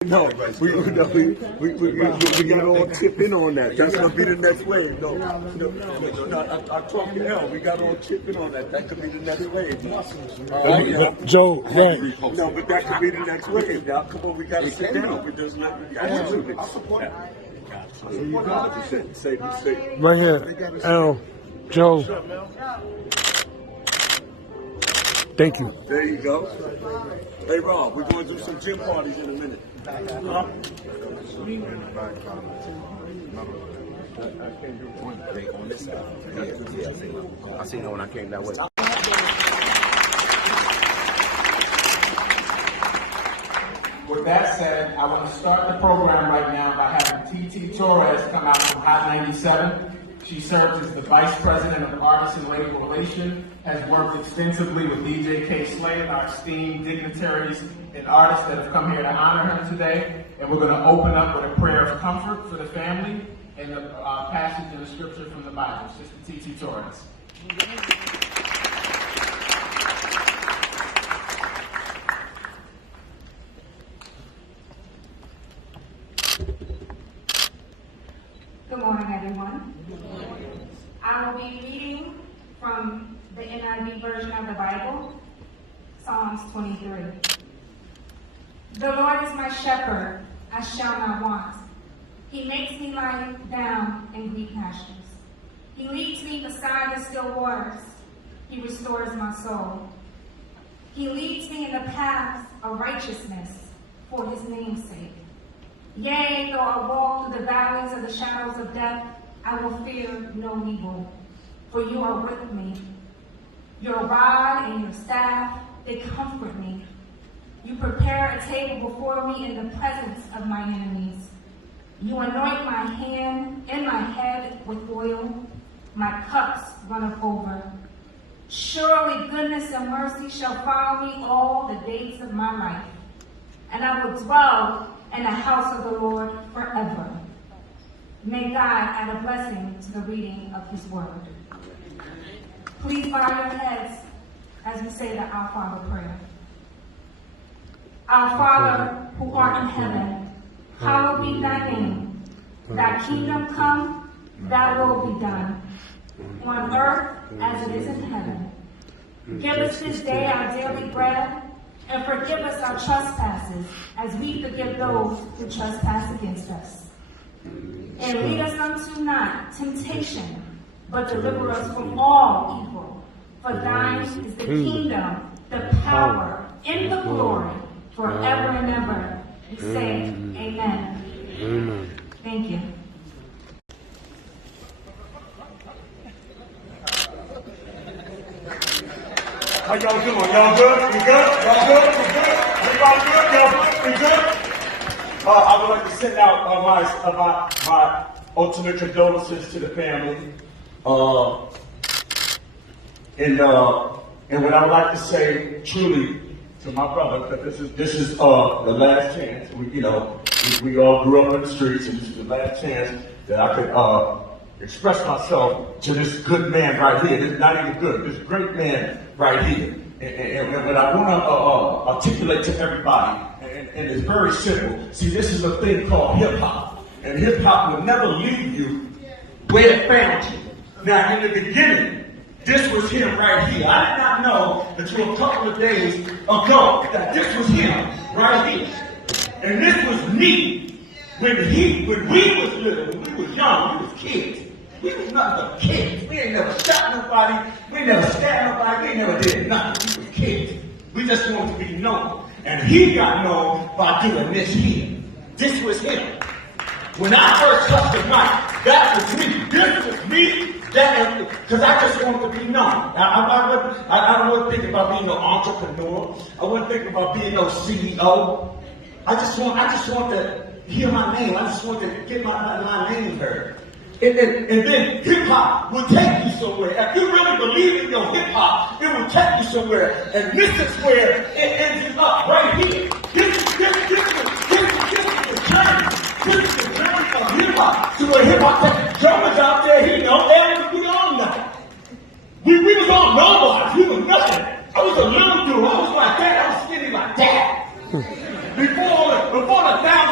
No, we got to all chip in on that. That's going to be the next wave. No, I talked to L. We got to all chip in on that. That could be the next wave. All right, y'all. Joe, right. No, but that could be the next wave, y'all. Come on, we got to sit down. We just let me. I support it. Say. Right here. L. Joe. Thank you. There you go. Hey, Rob, we're going to do some gym parties in a minute. Huh? I can't do one thing on this side. Yeah, I seen it when I came that way. With that said, I want to start the program right now by having T.T. Torres come out from Hot 97. She serves as the Vice President of Artists and Labor Relations, has worked extensively with DJ K. Slade, our esteemed dignitaries and artists that have come here to honor her today. And we're going to open up with a prayer of comfort for the family and the passage in the scripture from the Bible. Sister T.T. Torres. Good morning, everyone. I will be reading from the NIV version of the Bible, Psalms 23. The Lord is my shepherd, I shall not want. He makes me lie down in green pastures. He leads me beside the still waters. He restores my soul. He leads me in the paths of righteousness for his name's sake. Yea, though I walk through the valleys of the shadows of death, I will fear no evil, for you are with me. Your rod and your staff, they comfort me. You prepare a table before me in the presence of my enemies. You anoint my hand and my head with oil. My cups runneth over. Surely goodness and mercy shall follow me all the days of my life, and I will dwell in the house of the Lord forever. May God add a blessing to the reading of his word. Please bow your heads as we say the Our Father prayer. Our Father, who art in heaven, hallowed be thy name. Thy kingdom come, thy will be done, on earth as it is in heaven. Give us this day our daily bread, and forgive us our trespasses, as we forgive those who trespass against us. And lead us unto not temptation, but deliver us from all evil. For thine is the kingdom, the power, and the glory, forever and ever. We say, amen. Amen. Thank you. How y'all doing? Y'all good? We good? Y'all good? We good? Everybody good? Y'all good? We good? I would like to send out my ultimate condolences to the family. And what I would like to say truly to my brother, because this is the last chance. We all grew up in the streets, and this is the last chance that I could express myself to this good man right here. This is not even good. This great man right here. And what I want to articulate to everybody, and it's very simple. See, this is a thing called hip-hop. And hip-hop will never leave you where it found you. Now, in the beginning, this was him right here. I did not know until a couple of days ago that this was him right here. And this was me when we was little, when we was young, we was kids. We was nothing but kids. We ain't never shot nobody. We ain't never stabbed nobody. We ain't never did nothing. We was kids. We just wanted to be known. And he got known by doing this here. This was him. When I first touched the mic, that was me. This was me. Because I just wanted to be known. I don't want to think about being no entrepreneur. I wasn't thinking about being no CEO. I just want to hear my name. I just want to get my name heard. And then hip-hop will take you somewhere. If you really believe in your hip-hop, it will take you somewhere. And this is where it ends up, right here. This is the journey. This is the journey of hip-hop. So where hip-hop takes drummers out there, we all know. We was all nobodies. We was nothing. I was a little dude. I was like that. I was skinny like that. Before the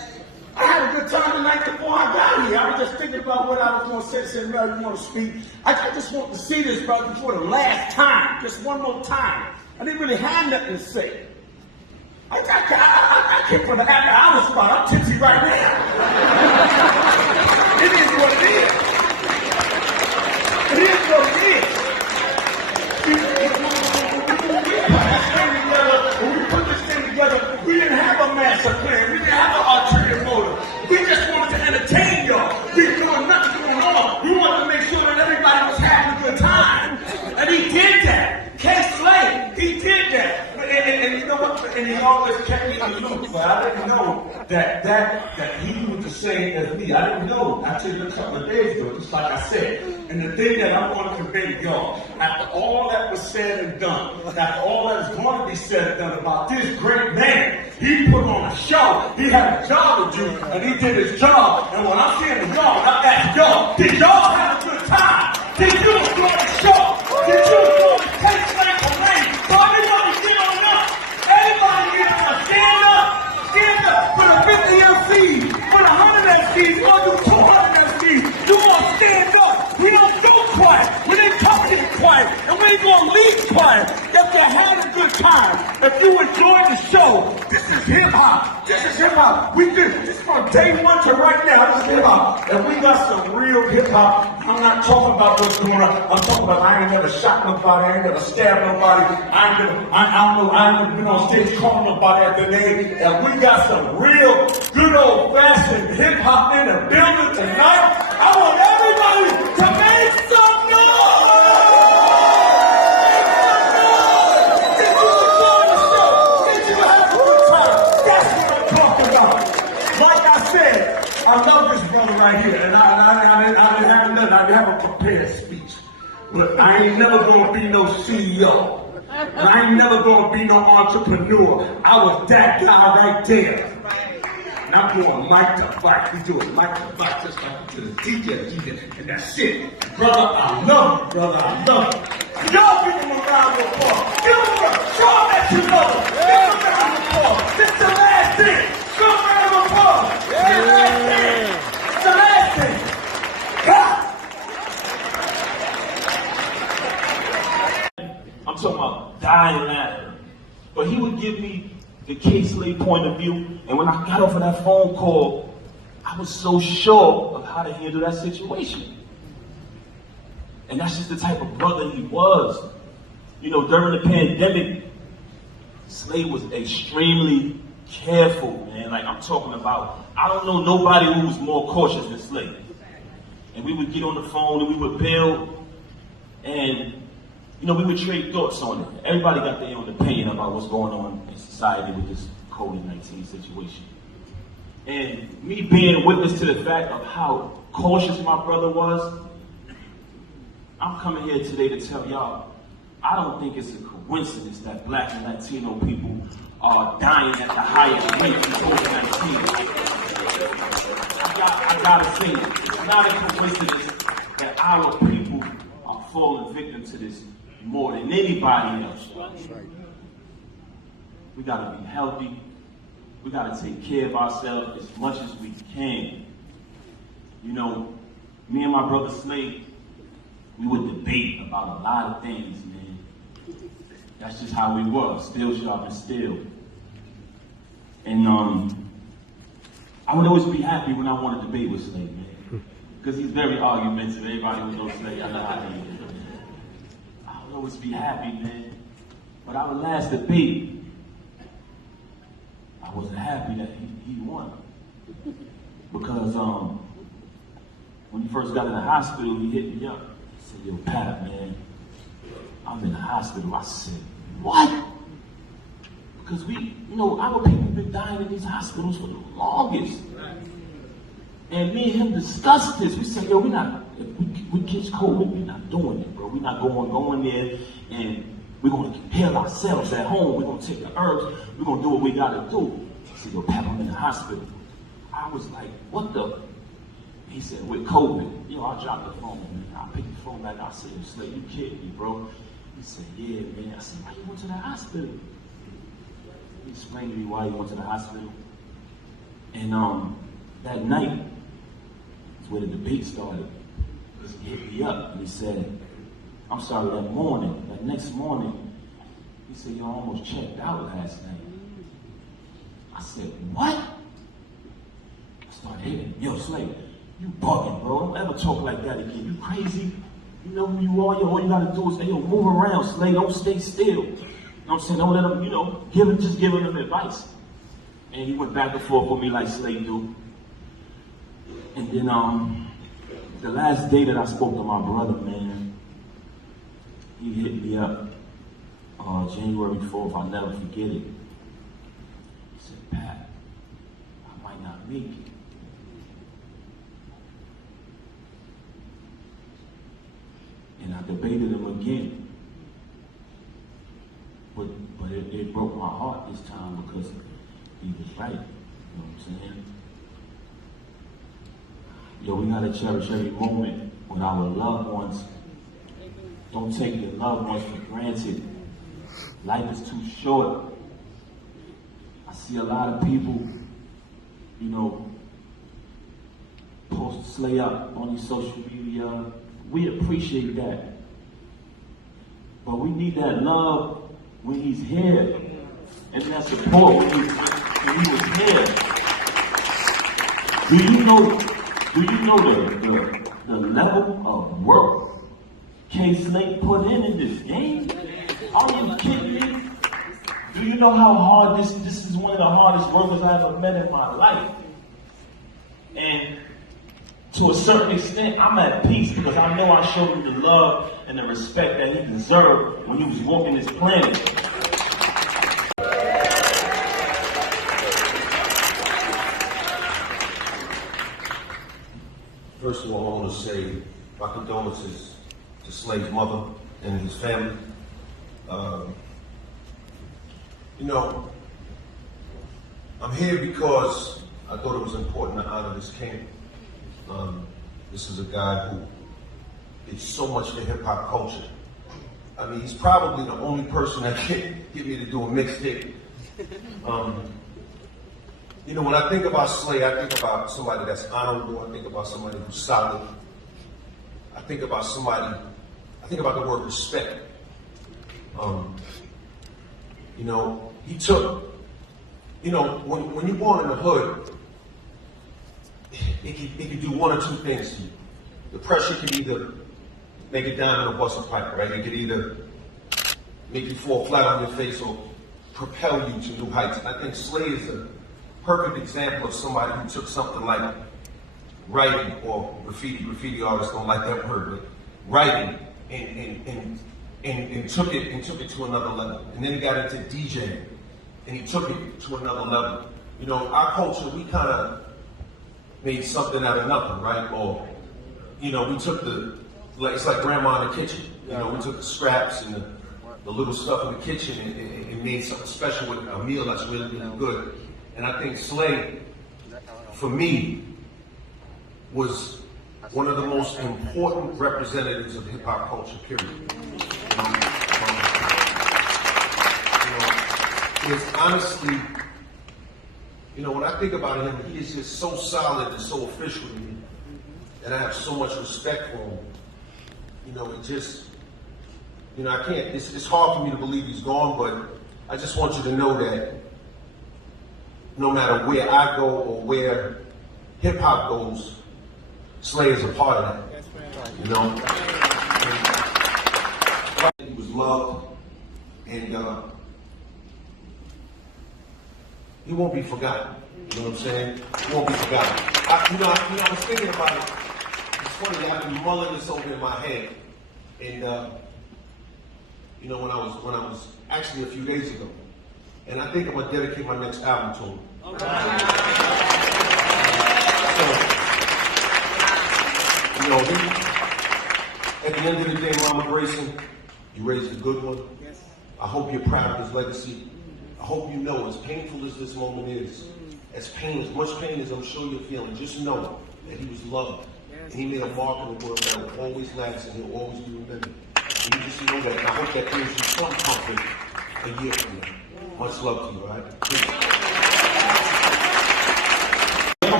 the night before I got here. I was just thinking about what I was going to say. Said, "Well, you want to speak?" I just want to see this, brother, for the last time, just one more time. I didn't really have nothing to say. I came from the after hours spot. I'm tipsy right now. It is what it is. It is what it is. When we put this thing together, we didn't have a master plan. We didn't have an ulterior motive. We just wanted to entertain y'all. We were doing nothing going on. We wanted to make sure that everybody was having a good time. And he did that. K-Slay, he did that. And you know what? And he always kept me in the loop. But I didn't know that he was the same as me. I didn't know until a couple of days ago, just like I said. And the thing that I want to convey to y'all, after all that was said and done, after all that is going to be said and done about this great man, he put on a show. He had a job to do, and he did his job. And when I'm saying to y'all, I ask y'all, did y'all have a good time? Did you enjoy the show? Did you enjoy the taste like the rain? So everybody get on up. Everybody get on up. Stand up. Stand up for the 50 MCs, for the 100 MCs, for the 200 MCs. You gonna stand up. We don't go quiet. We didn't come here quiet. And we ain't gonna leave quiet. If you had a good time, if you enjoyed the show, this is hip-hop. This is hip-hop. We did this from day one to right now. This is hip-hop. And we got some real hip-hop. I'm not talking about what's going on. I'm talking about I ain't never shot nobody. I ain't never stabbed nobody. I ain't never been on stage calling nobody at the name. And we got some real good old-fashioned hip-hop in the building tonight. I want everybody to make some noise! Did you enjoy the show? Did you have a good time? That's what I'm talking about. Like I said, I love this brother right here, and I didn't have nothing. I didn't have a prepared speech. But I ain't never gonna be no CEO. And I ain't never gonna be no entrepreneur. I was that guy right there. And I'm doing mic to mic. We doing mic to mic just like to the DJ. And that's it. Brother, I love you, brother. I love you. Y'all give him a round of applause. Give him a show him that you love him. Give him a round of applause. This is the last thing. Show him a round of applause. It's the last thing. It's the last thing. God. I'm talking about dying laughter. But he would give me the K-Slay point of view, and when I got off of that phone call, I was so sure of how to handle that situation. And that's just the type of brother he was. You know, during the pandemic, Slay was extremely careful, man. Like I'm talking about, I don't know nobody who was more cautious than Slay. And we would get on the phone and we would build, and you know, we would trade thoughts on it. Everybody got their own opinion about what's going on in society with this COVID-19 situation. And me being witness to the fact of how cautious my brother was, I'm coming here today to tell y'all, I don't think it's a coincidence that Black and Latino people are dying at the highest rate in COVID-19. I gotta say it. It's not a coincidence that our people are falling victim to this more than anybody else. We gotta be healthy. We gotta take care of ourselves as much as we can. You know, me and my brother Slade, we would debate about a lot of things, man. That's just how we were, still sharp and still. And I would always be happy when I want to debate with Slade, man. Because he's very argumentative. Everybody would know Slade, I know how he is. I would always be happy, man. But our last debate, I wasn't happy that he won. Because when he first got in the hospital, he hit me up. He said, yo, Pat, man, I'm in the hospital. I said, what? Because our people have been dying in these hospitals for the longest. And me and him discussed this. We said, yo, if we catch COVID, we're not doing it, bro. We're not going there and we're going to heal ourselves at home. We're going to take the herbs. We're going to do what we got to do. He said, yo, Pat, I'm in the hospital. I was like, what the? He said, with COVID. You know, I dropped the phone, man. I picked the phone back. I said, Slade, you kidding me, bro? He said, yeah, man. I said, why you went to the hospital? He explained to me why he went to the hospital. And that night is where the debate started. He hit me up and he said, I'm sorry, that next morning, he said, you almost checked out last night. I said, what? I started hitting him. Yo, Slay, you bugging, bro. Don't ever talk like that again. You crazy? You know who you are? Yo, all you gotta do is, hey, yo, move around, Slay. Don't stay still. You know what I'm saying? Don't let him, just giving him advice. And he went back and forth with me like Slay do. And then, the last day that I spoke to my brother, man, he hit me up, January 4th, I'll never forget it. He said, Pat, I might not make it. And I debated him again. But it broke my heart this time because he was right. You know what I'm saying? Yo, we gotta cherish every moment with our loved ones. Don't take your loved ones for granted. Life is too short. I see a lot of people, post Slay up on these social media. We appreciate that. But we need that love when he's here. And that support when he was here. Do you know the level of work K-Slay put in this game? Are you kidding me? Do you know how hard this is one of the hardest workers I ever met in my life? And to a certain extent, I'm at peace because I know I showed him the love and the respect that he deserved when he was walking this planet. First of all, I want to say my condolences to Slay's mother and his family. I'm here because I thought it was important to honor this king. This is a guy who did so much for hip-hop culture. I mean, he's probably the only person that can get me to do a mixtape. When I think about Slay, I think about somebody that's honorable. I think about somebody who's solid. I think about the word respect. He took, when you're born in the hood, it can do one or two things to you. The pressure can either make it down or bust a pipe, right? It could either make you fall flat on your face or propel you to new heights. I think Slay is a perfect example of somebody who took something like writing or graffiti artists don't like that word, but writing and took it to another level. And then he got into DJing and he took it to another level. Our culture, we kind of made something out of nothing, right? Or, we took it's like grandma in the kitchen. We took the scraps and the little stuff in the kitchen and made something special with a meal that's really, really good. And I think Slay, for me, was one of the most important representatives of hip-hop culture, period. It's honestly, when I think about him, he is just so solid and so official to me. And I have so much respect for him. I can't, it's hard for me to believe he's gone, but I just want you to know that no matter where I go or where hip-hop goes, Slay is a part of that. He was loved, and he won't be forgotten. You know what I'm saying? He won't be forgotten. I was thinking about it. It's funny, I've been mulling this over in my head, and when I was actually a few days ago, and I think I'm gonna dedicate my next album to him. At the end of the day, Mama Grayson, you raised a good one. I hope you're proud of his legacy. I hope you know, as painful as this moment is, as much pain as I'm sure you're feeling, just know that he was loved. And he made a mark in the world that will always last and he'll always be remembered. And you just know that. And I hope that gives you some comfort a year from now. Much love to you, all right?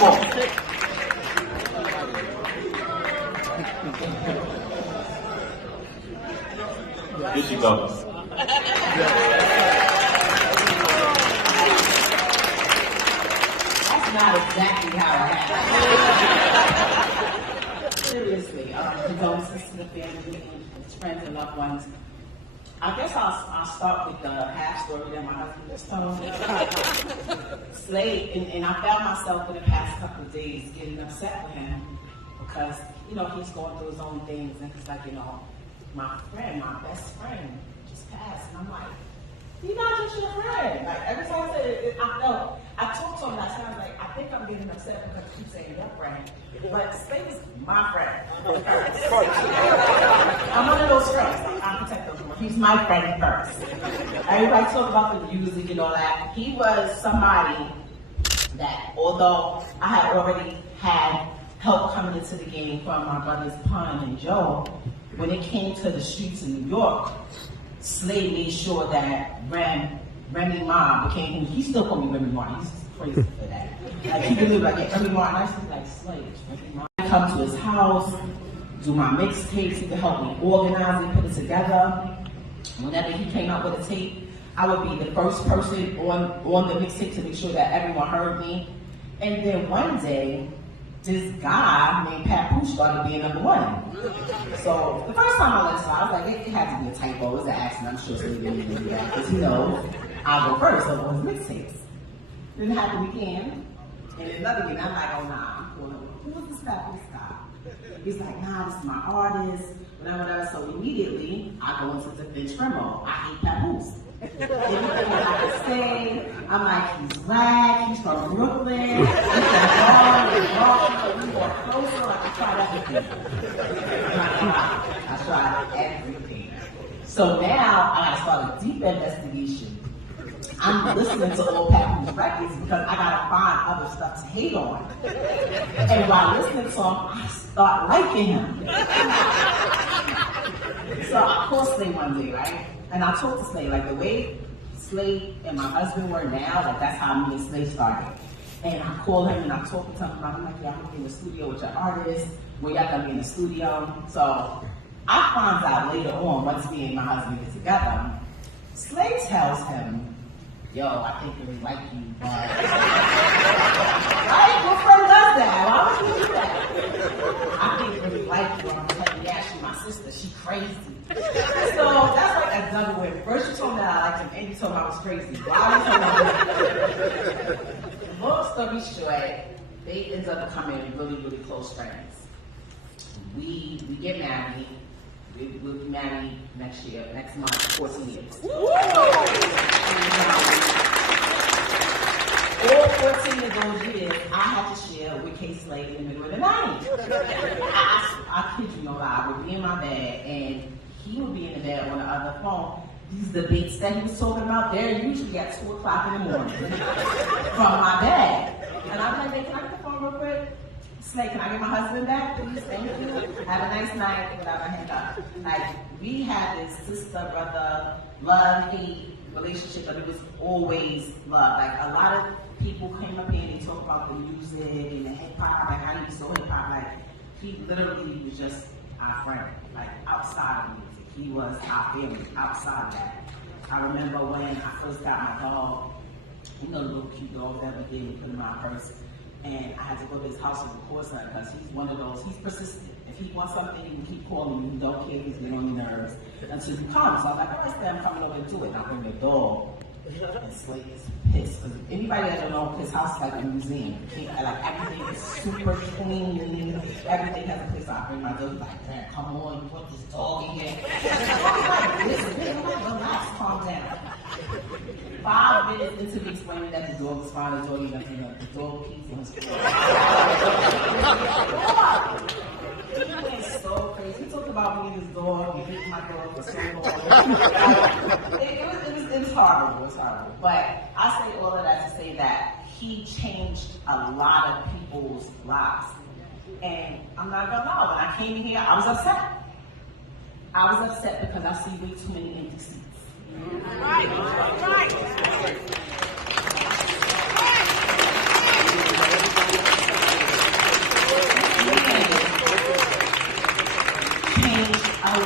Come on. Here she goes. That's not exactly how it happened. Seriously, condolences to the family and friends and loved ones. I guess I'll start with the half story that my husband just told me. Slade, and I found myself in the past couple of days getting upset with him because, you know, he's going through his own things and he's like, you know, my best friend just passed. And I'm like, he's not just your friend. Like, every time I say it, I talked to him last time, like, I think I'm getting upset because you keep saying your friend. But Slade is my friend. I'm one of those friends. I'm protective of him. He's my friend first. Everybody talk about the music and all that. He was somebody that, although I had already had help coming into the game from my brothers Pun and Joe, when it came to the streets of New York, Slade made sure that Remy Ma became who he still called me Remy Ma. He's crazy for that. Like he could live like Remy Ma, and I used to be like Slade. Remy Ma. I'd come to his house, do my mixtapes. He could help me organize it, put it together. Whenever he came out with a tape, I would be the first person on the mixtape to make sure that everyone heard me. And then one day, this guy named Papoose started being number one. So the first time I listened, I was like, it had to be a typo, it was an accident. I'm sure Slade didn't do that because he knows I'll go first on his mixtapes. Then it happened again, and another again. I'm like, oh nah, I'm calling him. Who was this Papoose guy? He's like, nah, this is my artist, whatever. So immediately, I go into defense mode. I hate Papoose. Everything that I can say, I'm like, he's black, he's from Brooklyn, he's from Harlem, we more closer, like I tried everything. I tried everything. So now I gotta start a deep investigation. I'm listening to old Papoose records because I gotta find other stuff to hate on. And while listening to him, I start liking him. So I called Slade one day, right? And I talked to Slade, like the way Slade and my husband were now, like that's how me and Slade started. And I called him and I talked to him about, I'm like, yeah, I'm gonna be in the studio with your artist. Where y'all gonna be in the studio? So I found out later on, once me and my husband get together, Slade tells him, yo, I think they really like you, but right? What friend does that? Why would you do that? I think they really like you. I'm telling you, actually, my sister, she crazy. So that's like a double win. First you told me that I liked him, and you told me I was crazy. Why would you tell me? Long story short, they ended up becoming really, really close friends. We get married. We'll be married next month, 14 years. All 14 of those years, I had to share with K Slade in the middle of the night. I kid you no lie, I would be in my bed, and he would be in the bed on the other phone. These debates that he was talking about, they're usually at 2 o'clock in the morning from my bed. And I'm like, hey, can I get the phone real quick? Slade, can I get my husband back, please? Thank you. Have a nice night without my hand up. Like, we had this sister-brother love-hate relationship, but it was always love. Like, a lot of people came up here and they talk about the music and the hip-hop, like how he was so hip-hop. Like, he literally was just our friend, like, outside of music. He was our family, outside of that. I remember when I first got my dog, you know, the little cute dogs that we gave me, put in my purse. And I had to go to his house and record something because he's one of those, he's persistent. If he wants something, he can keep calling you. He don't care if he's getting on your nerves until you come. So I was like, all right, Slade, I'm coming over to do it. And I bring the dog. And Slade is pissed. Because anybody that don't know, his house is like a museum. Like everything is super clean. Everything has a place. I bring my dog. He's like, man, come on, you want this dog in here? I'm like, listen, relax, calm down. 5 minutes into me explaining that the dog was fine, the dog even, the dog keeps on his floor. He went so crazy. He talked about me and his dog, and beating my dog for so long. It was horrible, it was horrible. But I say all of that to say that he changed a lot of people's lives. And I'm not gonna lie, when I came in here, I was upset. I was upset because I see way too many empty seats. Right.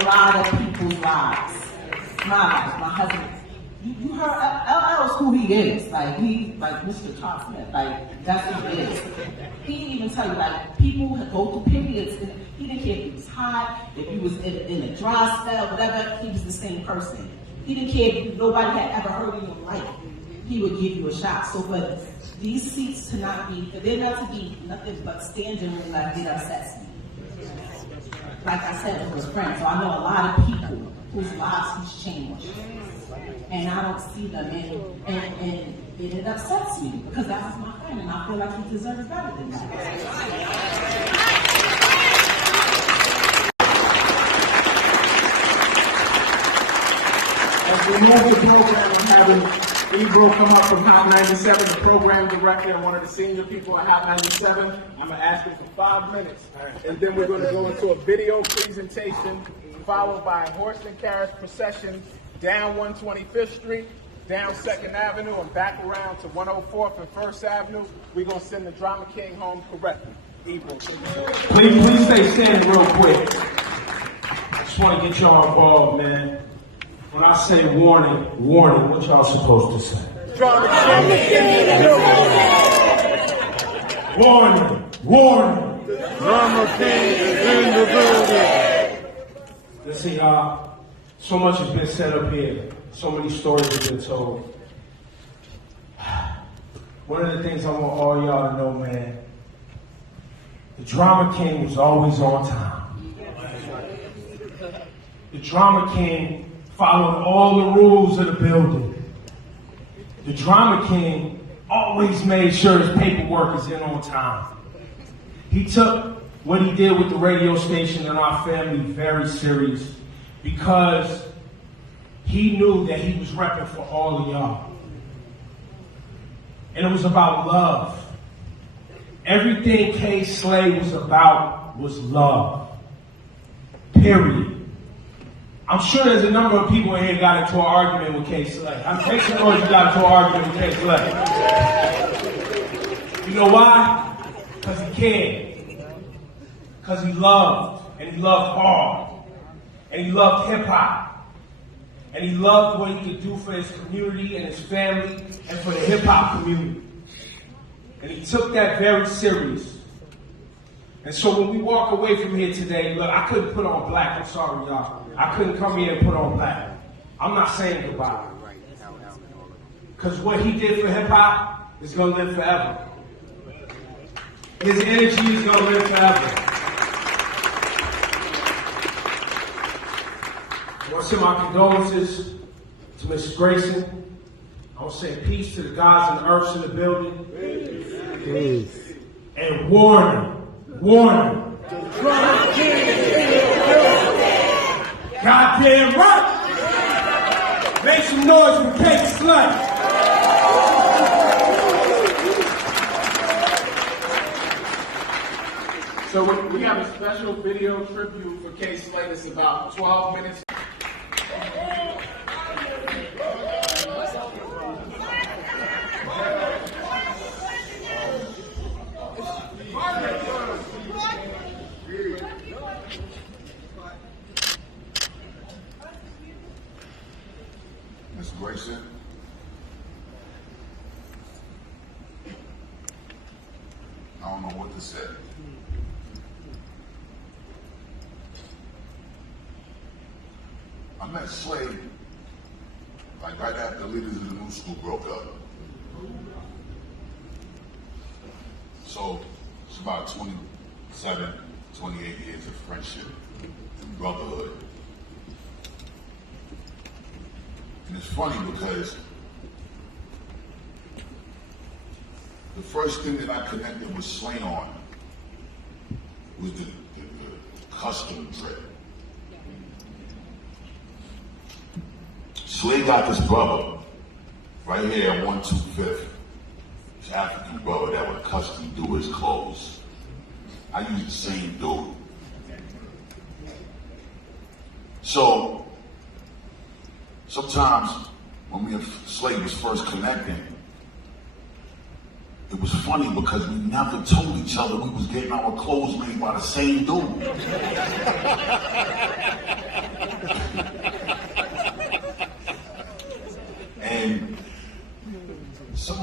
lot of people's lives. My husband. You heard LL's who he is. Like Mr. Todd Smith. Like that's who he is. He didn't even tell you like people go through periods. And he didn't care if he was hot, if he was in a dry spell, whatever. He was the same person. He didn't care if nobody had ever heard in your life. He would give you a shot. So for these seats to not be, for there not to be nothing but standing room like it upsets me. Like I said, with his friends. So I know a lot of people whose lives he's changed. And I don't see them, and it upsets me because that was my friend, and I feel like he deserves better than that. As we move the program, we're having Ebro come up from Hot 97, the program director and one of the senior people at Hot 97. I'm going to ask him for 5 minutes, and then we're going to go into a video presentation, followed by a horse and carriage procession down 125th Street, down 2nd Avenue, and back around to 104th and 1st Avenue. We're going to send the Drama King home correctly. Ebro, Please stay standing real quick. I just want to get y'all involved, man. When I say warning, warning, what y'all supposed to say? Drama King. Warning, warning. Drama King is in the building. Listen, y'all. So much has been said up here. So many stories have been told. One of the things I want all y'all to know, man, the Drama King was always on time. The Drama King followed all the rules of the building. The Drama King always made sure his paperwork is in on time. He took what he did with the radio station and our family very serious, because he knew that he was repping for all of y'all. And it was about love. Everything K. Slay was about was love. Period. I'm sure there's a number of people in here got into an argument with K. Slay. Make some noise you got into an argument with K. Slay. You know why? Because he cared. Because he loved. And he loved hard. And he loved hip-hop. And he loved what he could do for his community and his family and for the hip-hop community. And he took that very serious. And so when we walk away from here today, look, I couldn't put on black. I'm sorry, y'all. I couldn't come here and put on black. I'm not saying goodbye. Because what he did for hip-hop is going to live forever. His energy is going to live forever. I want to send my condolences to Mrs. Grayson. I want to say peace to the gods and the earths in the building. Peace. And warning. Goddamn right. Make some noise for K. Slay. So we have a special video tribute for K. Slay. It's about 12 minutes. Ms. Grayson, I don't know what to say. I met Slay like right after the leaders of the new school broke up. So it's about 27, 28 years of friendship and brotherhood. And it's funny because the first thing that I connected with Slay on was the custom drip. Slay got this brother right here at 125th. This African brother that would custom do his clothes. I use the same dude. So sometimes when me and Slay was first connecting, it was funny because we never told each other we was getting our clothes made by the same dude.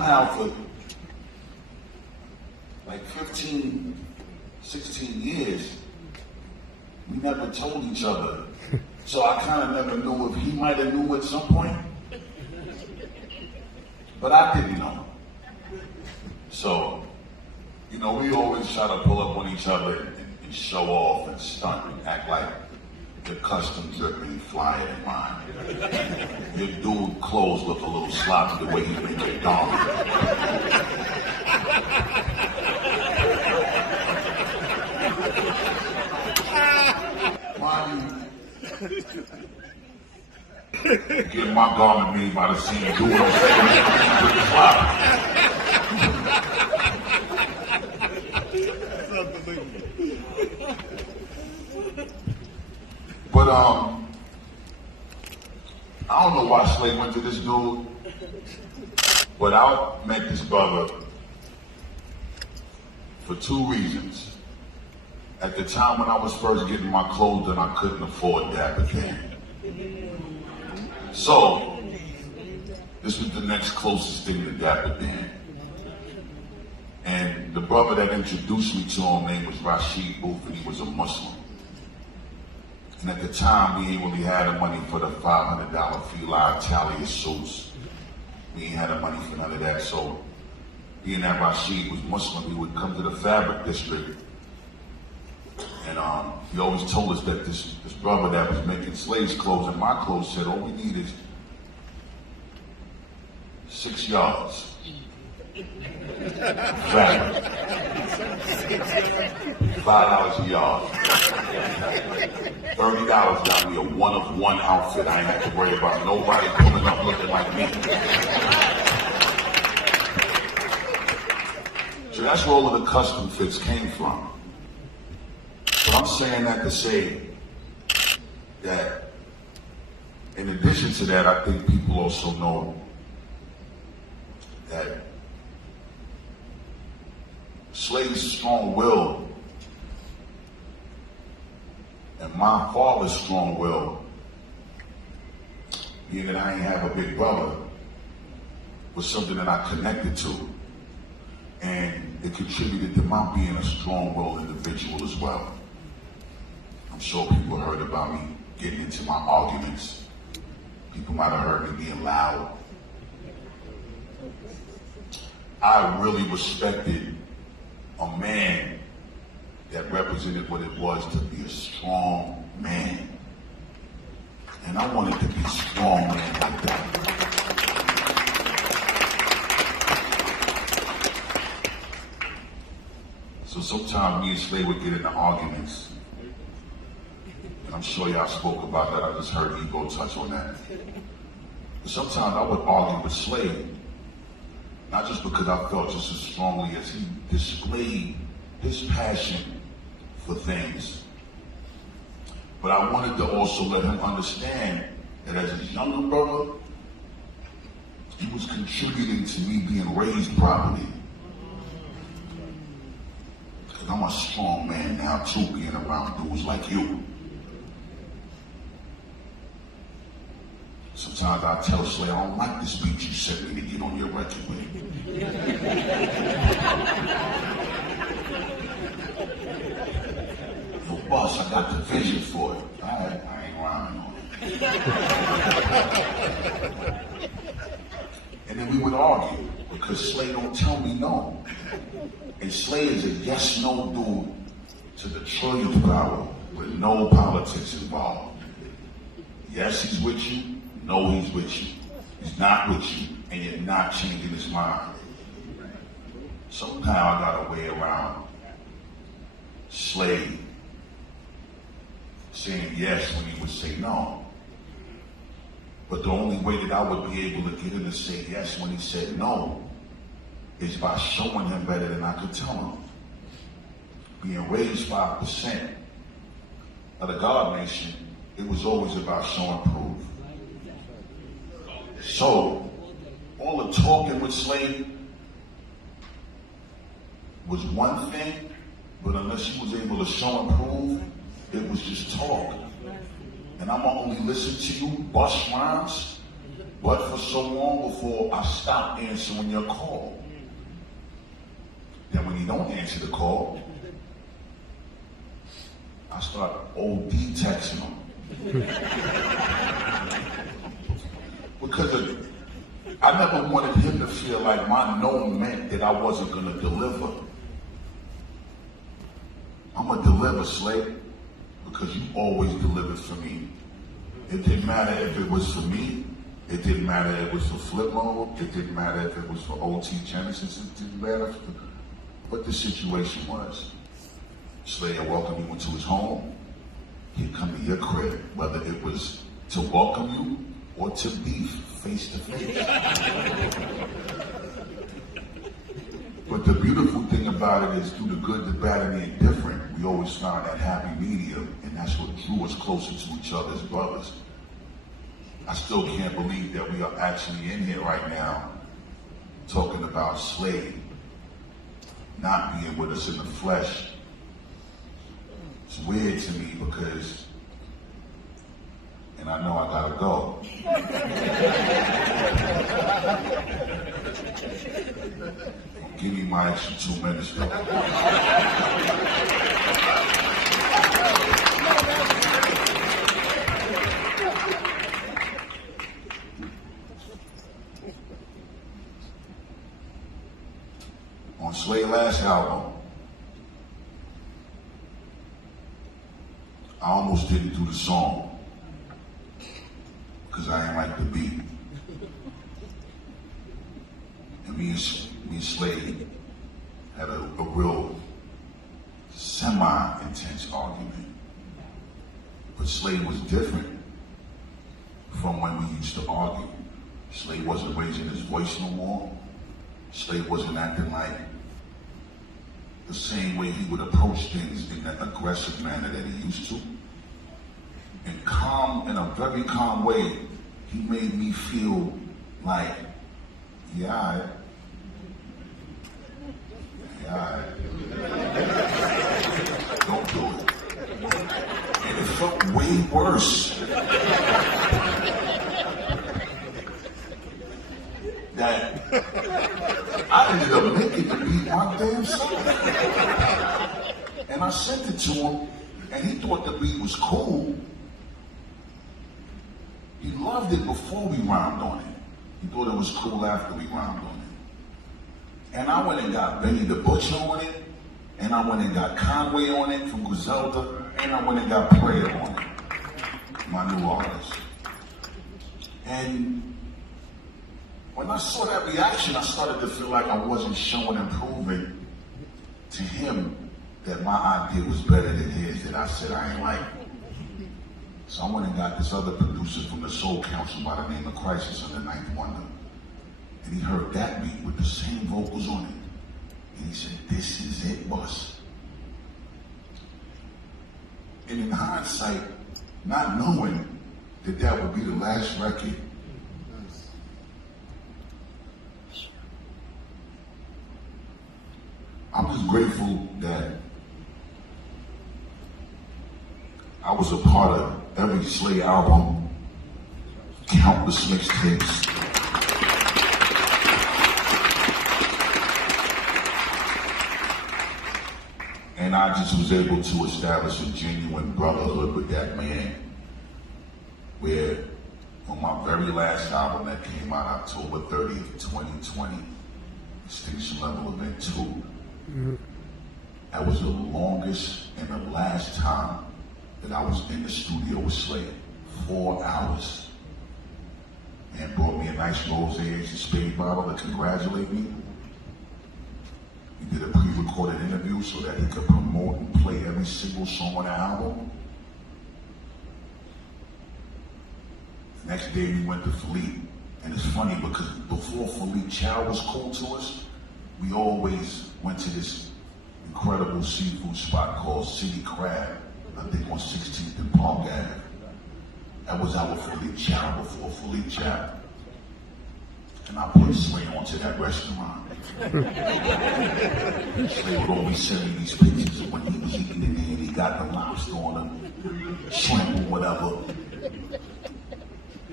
somehow for like 15, 16 years, we never told each other. So I kind of never knew if he might have knew at some point. But I didn't know. So, you know, we always try to pull up on each other and show off and stunt and act like the custom dripping flyer in mine. Your dude clothes look a little sloppy the way he make it gone. Get my garment made by the same dude. But I don't know why Slay went to this dude, but I met this brother for two reasons. At the time when I was first getting my clothes done, I couldn't afford Advertise. So, this was the next closest thing to Advertise. And the brother that introduced me to him, name was Rashid Booth, and he was a Muslim. And at the time, we ain't really had the money for the $500 Fila Italia suits. We ain't had the money for none of that. So, being that Rashid was Muslim, we would come to the fabric district. And he always told us that this brother that was making slaves' clothes and my clothes said, all we need is 6 yards. Fabric. $5 a yard. $30 got me a one-of-one outfit. I ain't have to worry about nobody coming up looking like me. So that's where all of the custom fits came from. But I'm saying that to say that in addition to that, I think people also know that Slay's strong-willed and my father's strong-willed, being that I ain't have a big brother, was something that I connected to. And it contributed to my being a strong-willed individual as well. I'm sure people heard about me getting into my arguments. People might have heard me being loud. I really respected a man that represented what it was to be a strong man. And I wanted to be a strong man like that. So sometimes me and Slay would get into arguments. And I'm sure y'all spoke about that. I just heard Ego touch on that. But sometimes I would argue with Slay, not just because I felt just as strongly as he displayed his passion for things, but I wanted to also let him understand that as his younger brother, he was contributing to me being raised properly. Because I'm a strong man now too, being around dudes like you. Sometimes I tell Slay, I don't like this beat you sent me to get on your record with. Yo, boss, I got the vision for it. I ain't rhyming on it. And then we would argue because Slay don't tell me no. And Slay is a yes-no dude to the trillionth power with no politics involved. Yes, he's with you. No, he's with you. He's not with you, and you're not changing his mind. Somehow I got a way around Slay saying yes when he would say no. But the only way that I would be able to get him to say yes when he said no is by showing him better than I could tell him. Being raised 5% of the God Nation, it was always about showing proof. So, all the talking with Slay was one thing, but unless he was able to show and prove, it was just talk. And I'm gonna only listen to you bust rhymes but for so long before I stopped answering your call. Then when you don't answer the call, I start OD texting him. Because I never wanted him to feel like my no meant that I wasn't going to deliver. I'm going to deliver, Slade, because you always delivered for me. It didn't matter if it was for me. It didn't matter if it was for Flip Mode. It didn't matter if it was for OT Genesis. It didn't matter what the situation was. Slade welcomed you into his home. He'd come to your crib, whether it was to welcome you or to beef face to face. But the beautiful thing about it is through the good, the bad, and the indifferent, we always found that happy medium, and that's what drew us closer to each other as brothers. I still can't believe that we are actually in here right now talking about Slade not being with us in the flesh. It's weird to me because, and I know I gotta go. Give me my extra 2 minutes though. On Slade's last album, I almost didn't do the song because I ain't like the beat. And me and Slade had a real semi-intense argument. But Slade was different from when we used to argue. Slade wasn't raising his voice no more. Slade wasn't acting like the same way he would approach things in that aggressive manner that he used to. And calm, in a very calm way, he made me feel like, yeah, don't do it. And it felt way worse. That I ended up making the beat my damn self. And I sent it to him, and he thought the beat was cool. He loved it before we rhymed on it. He thought it was cool after we rhymed on it. And I went and got Benny the Butcher on it, and I went and got Conway on it from Griselda, and I went and got Prayer on it, my new artist. And when I saw that reaction, I started to feel like I wasn't showing and proving to him that my idea was better than his, that I said I ain't like. So I went and got this other producer from the Soul Council by the name of Crisis on the Ninth Wonder. And he heard that beat with the same vocals on it. And he said, this is it, boss. And in hindsight, not knowing that that would be the last record, I'm just grateful that I was a part of every Slade album, countless mixtapes. And I just was able to establish a genuine brotherhood with that man, where on my very last album that came out October 30th, 2020, Extinction Level Event 2, that was the longest and the last time that I was in the studio with Slade. 4 hours. And brought me a nice rosé and spade bottle to congratulate me. He did a pre-recorded interview so that he could promote and play every single song on the album. The next day we went to Philippe. And it's funny because before Philippe Chow was cool to us, we always went to this incredible seafood spot called City Crab, I think on 16th and Park Ave. That was our Philippe Chow before Philippe Chow. And I put Slade onto that restaurant. Slade would always send me these pictures of when he was eating in there and he got the lobster on him, shrimp or whatever.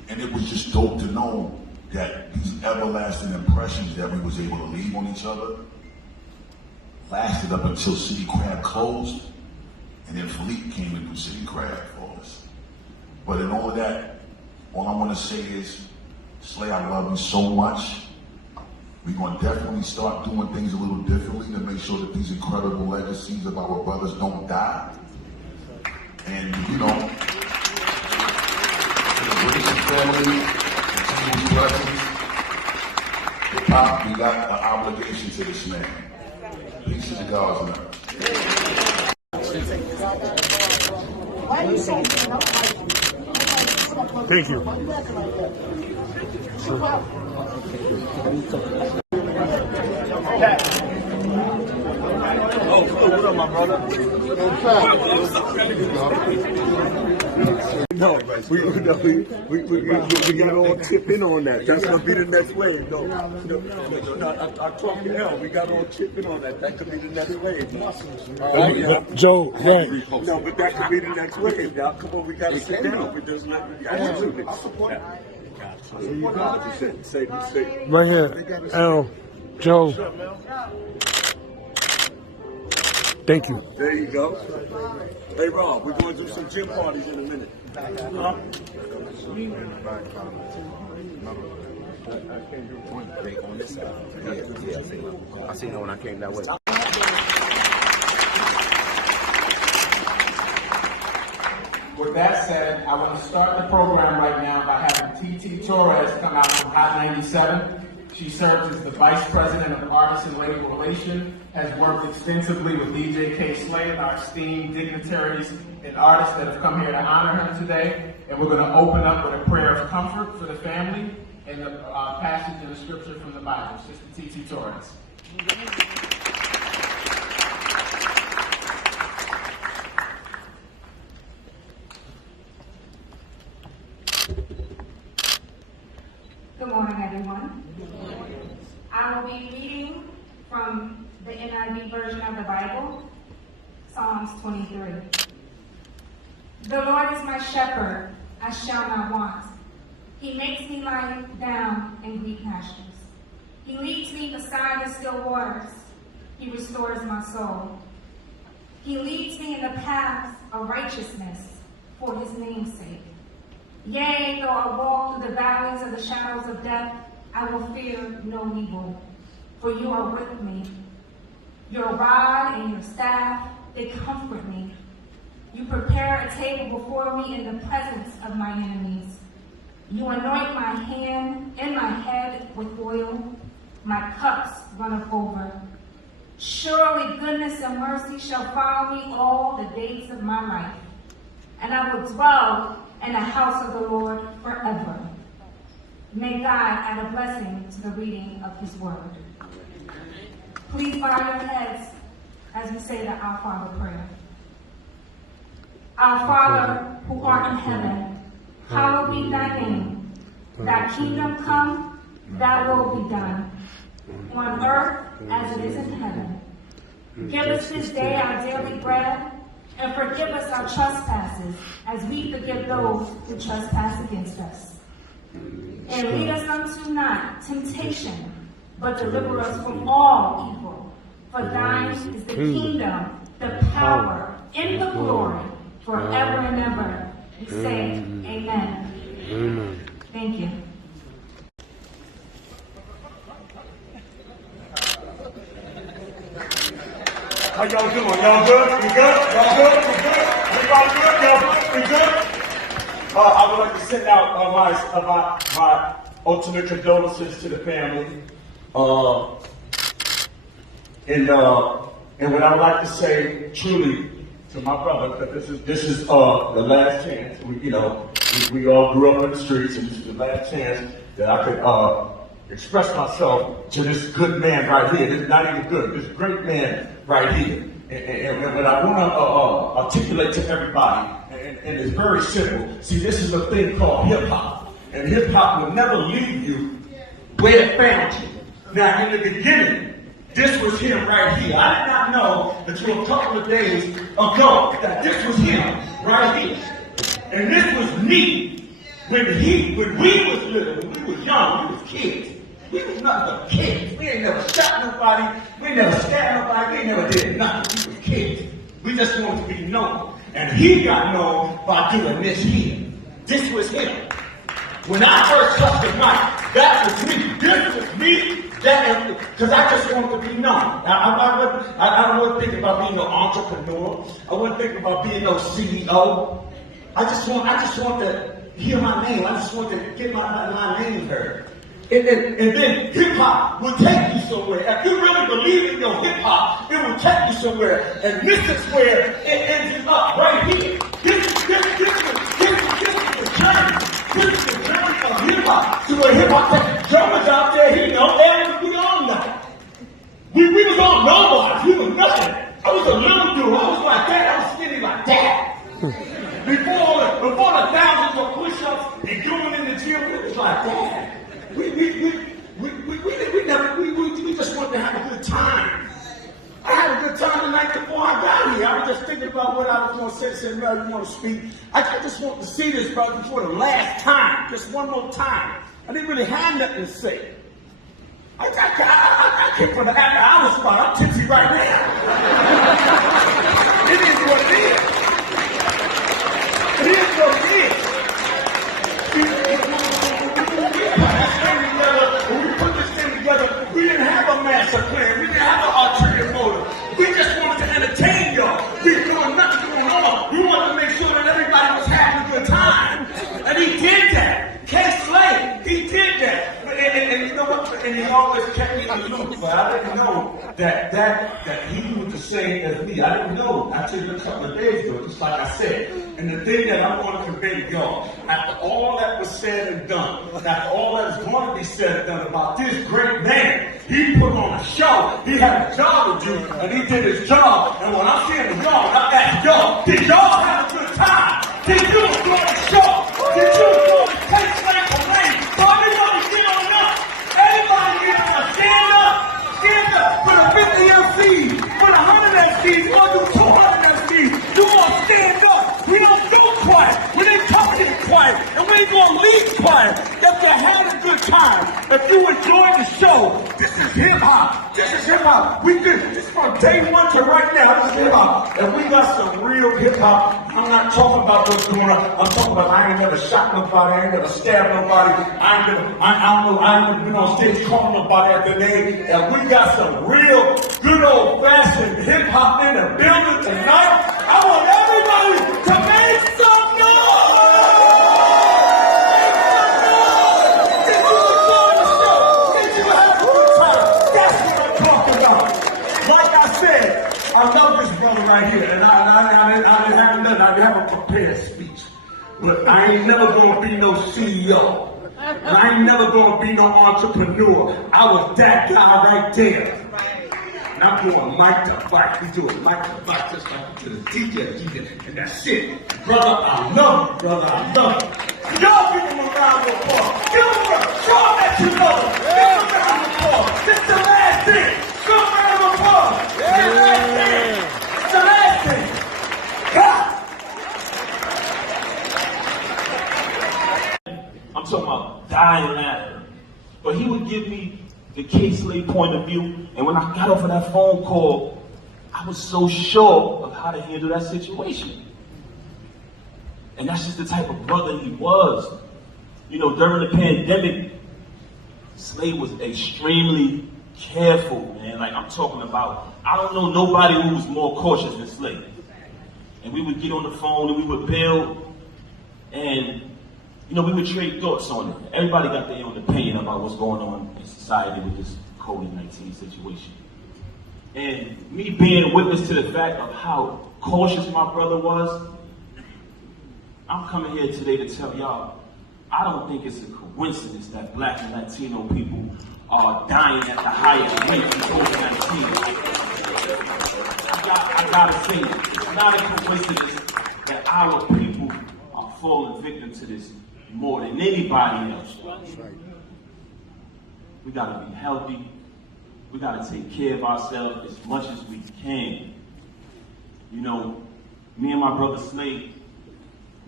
And it was just dope to know that these everlasting impressions that we was able to leave on each other lasted up until City Crab closed, and then Philippe came and do City Crab for us. But in all of that, all I want to say is, Slay, I love you so much. We're going to definitely start doing things a little differently to make sure that these incredible legacies of our brothers don't die. And, you know, the Gracie family, continued blessings. Hip-hop, we got an obligation to this man. Peace to the gods, man. Thank you. Oh, what up, my brother? No, we got all chip in on that. That's gonna be the next wave. No, I talked to L. We got all chip in on that. That could be the next wave. All right, yeah. Joe, right. No, but that could be the next wave. Y'all, come on, we gotta sit down. We just let me. I support it. Say. Right here. Al, Joe. Thank you. There you go. Hey, Rob, we're going to do some gym parties in a minute. Huh? Break on this side. Yeah, I seen it when I came that way. With that said, I want to start the program right now by having TT Torres come out from Hot 97. She serves as the Vice President of Artist and Label Relations, has worked extensively with DJ K. Slade, our esteemed dignitaries and artists that have come here to honor him today. And we're going to open up with a prayer of comfort for the family and the passage in the scripture from the Bible. Sister TT Torres. Good morning, everyone. I will be reading from the NIV version of the Bible, Psalms 23. The Lord is my shepherd, I shall not want. He makes me lie down in green pastures. He leads me beside the still waters. He restores my soul. He leads me in the paths of righteousness for his name's sake. Yea, though I walk through the valleys of the shadows of death, I will fear no evil, for you are with me. Your rod and your staff, they comfort me. You prepare a table before me in the presence of my enemies. You anoint my hand and my head with oil. My cups runneth over. Surely goodness and mercy shall follow me all the days of my life, and I will dwell in the house of the Lord forever. May God add a blessing to the reading of his word. Please bow your heads as we say the Our Father prayer. Our Father, who art in heaven, hallowed be thy name. Thy kingdom come, thy will be done, on earth as it is in heaven. Give us this day our daily bread, and forgive us our trespasses, as we forgive those who trespass against us. And lead us unto not temptation, but deliver us from all evil. For thine is the kingdom, the power, and the glory, forever and ever. We say, amen. Amen. Thank you. How y'all doing? Y'all good? We good? Y'all good? We good? Everybody good? Y'all good? We good? I would like to send out my ultimate condolences to the family. And what I would like to say truly to my brother, because this is the last chance. We all grew up in the streets, and this is the last chance that I could express myself to this good man right here. This is not even good. This great man right here. And what I want to articulate to everybody, and it's very simple. See, this is a thing called hip-hop. And hip-hop will never leave you where it found you. Now, in the beginning, this was him right here. I did not know until a couple of days ago that this was him right here. And this was me When we was little, when we was young, we was kids. We was nothing but kids. We ain't never shot nobody. We ain't never stabbed nobody. We ain't never did nothing. We was kids. We just wanted to be known. And he got known by doing this here. This was him. When I first touched the mic, that was me. This was me. Because I just wanted to be known. I wasn't thinking about being no entrepreneur. I wasn't thinking about being no CEO. I just want to hear my name. I just want to get my name heard. And then hip-hop will take you somewhere. If you really believe in your hip-hop, it will take you somewhere. And this is where it ends up, right here. This is the journey. This is the journey of hip-hop. So when hip-hop takes drummers out there, he know, and we all know. We was all nobody. We was nothing. I was a little dude. I was like that. I was skinny like that. Before the thousands of push-ups and doing in the gym, it was like that. We just wanted to have a good time. I had a good time the night before I got here. I was just thinking about what I was going to say. Said, "Well, you want to speak?" I just want to see this brother for the last time, just one more time. I didn't really have nothing to say. I came from the after hour spot. I'm tipsy right now. It is what it is. It is what it is. When we put this thing together, we didn't have a master plan. We didn't have an ulterior motive. We just wanted to entertain y'all. We were doing nothing going on. We wanted to make sure that everybody was having a good time. And he did that. K-Slay, he did that. And you know what? And he always kept me in the loop. But I didn't know that he was the same as me. I didn't know until a couple of days ago, just like I said. And the thing that I want to convey to y'all, after all that was said and done, after all that is going to be said and done about this great man, he put on a show. He had a job to do, and he did his job. And when I'm saying to y'all, I ask y'all, did y'all have a good time? Did you enjoy the show? Did you enjoy the K-Slay parade? So everybody get on up. Everybody get on up. Stand up. Stand up. For the 50 MCs, for the 100 MCs, we're going to do 200 MCs. You going to stand up. We don't do quiet. We didn't talk to you quiet. And we ain't going to leave quiet. If you had a good time, if you enjoyed the show, this is hip-hop. This is hip-hop. We did this from day one to right now. This is hip-hop. And we got some real hip-hop. I'm not talking about what's going on. I'm talking about I ain't never shot nobody. I ain't never stabbed nobody. I ain't never been on stage calling nobody at the name. And we got some real good old-fashioned hip-hop in the building tonight. I want everybody to make some noise! Did you enjoy the show? Did you have a good time? That's what I'm talking about. Like I said, I love this brother right here, and I didn't have nothing. I didn't have a prepared speech. But I ain't never gonna be no CEO. And I ain't never gonna be no entrepreneur. I was that guy right there. And I'm doing mic to mic. We doing mic to mic just like to the DJ. And that's it. Brother, I love you, brother. I love you. Y'all give him a round of applause. Give him a show him that you love him. Give him a round of applause. This is the last thing. Give him a round of applause. It's the last thing. It's the last thing. God. I'm talking about dying laughter. But he would give me the K-Slay point of view, and when I got off of that phone call, I was so sure of how to handle that situation. And that's just the type of brother he was. You know, during the pandemic, Slay was extremely careful, man. Like I'm talking about, I don't know nobody who was more cautious than Slay. And we would get on the phone and we would build, and you know, we would trade thoughts on it. Everybody got their own opinion about what's going on in society with this COVID-19 situation. And me being witness to the fact of how cautious my brother was, I'm coming here today to tell y'all, I don't think it's a coincidence that Black and Latino people are dying at the highest rate in COVID-19. I gotta say it. It's not a coincidence that our people are falling victim to this more than anybody else. We gotta be healthy. We gotta take care of ourselves as much as we can. You know, me and my brother Slade,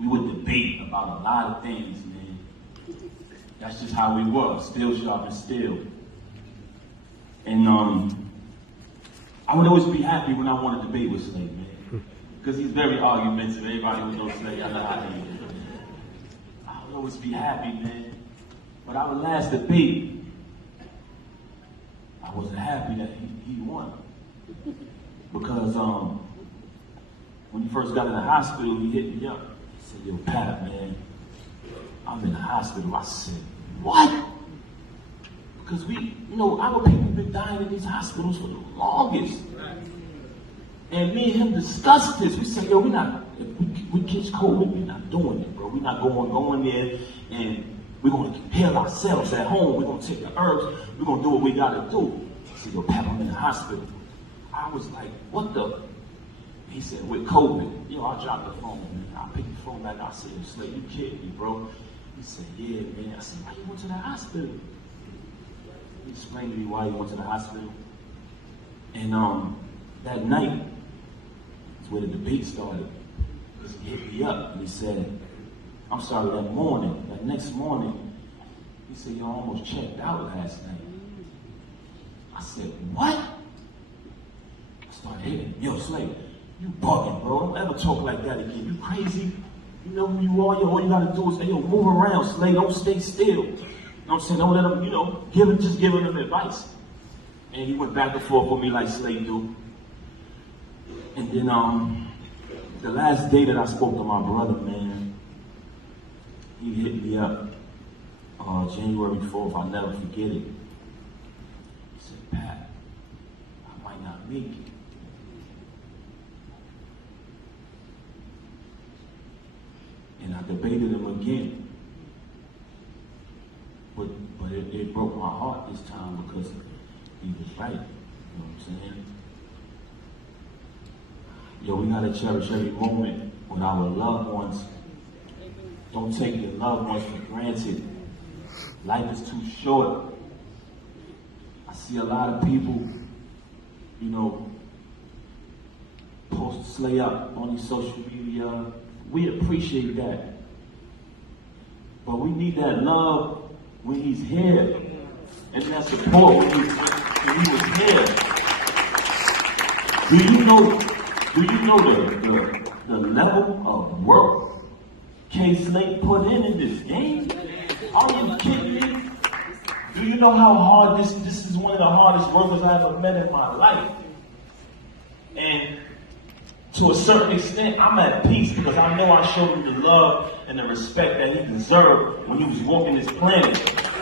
we would debate about a lot of things, man. That's just how we were, still sharp and still. And I would always be happy when I wanted to debate with Slade, man. Because he's very argumentative. Everybody would know Slade. I know how he is. I would always be happy, man. But our last debate, I wasn't happy that he won. Because when he first got in the hospital, he hit me up. He said, yo, Pat, man, I'm in the hospital. I said, what? Because our people have been dying in these hospitals for the longest. And me and him discussed this. We said, yo, if we catch COVID, we're not doing it, bro. We're not going there and we're going to heal ourselves at home. We're going to take the herbs. We're going to do what we got to do. He said, yo, Pat, I'm in the hospital. I was like, what the? He said, with COVID. I dropped the phone, man. I picked the phone back. I said, Slade, you kidding me, bro? He said, yeah, man. I said, why you went to the hospital? He explained to me why he went to the hospital. And that night is where the debate started. Because he hit me up and he said, I'm sorry, that next morning, he said, yo, I almost checked out last night. I said, what? I started hitting him. Yo, Slade, you bugging, bro. Don't ever talk like that again. You crazy? You know who you are? Yo, all you gotta do is say, yo, move around, Slade. Don't stay still. You know what I'm saying? Don't let him, just giving him advice. And he went back and forth with me like Slade do. And then the last day that I spoke to my brother, man, he hit me up January 4th. I'll never forget it. He said, Pat, I might not make it. And I debated him again. But it broke my heart this time because he was right. You know what I'm saying? Yo, we gotta cherish every moment with our loved ones. Don't take your loved ones for granted. Life is too short. I see a lot of people, post Slay up on these social media. We appreciate that. But we need that love when he's here. And that support when he was here. Do you know the level of work K Slade put in this game? Are you kidding me? Do you know how hard this is one of the hardest workers I ever met in my life? And to a certain extent, I'm at peace because I know I showed him the love and the respect that he deserved when he was walking this planet.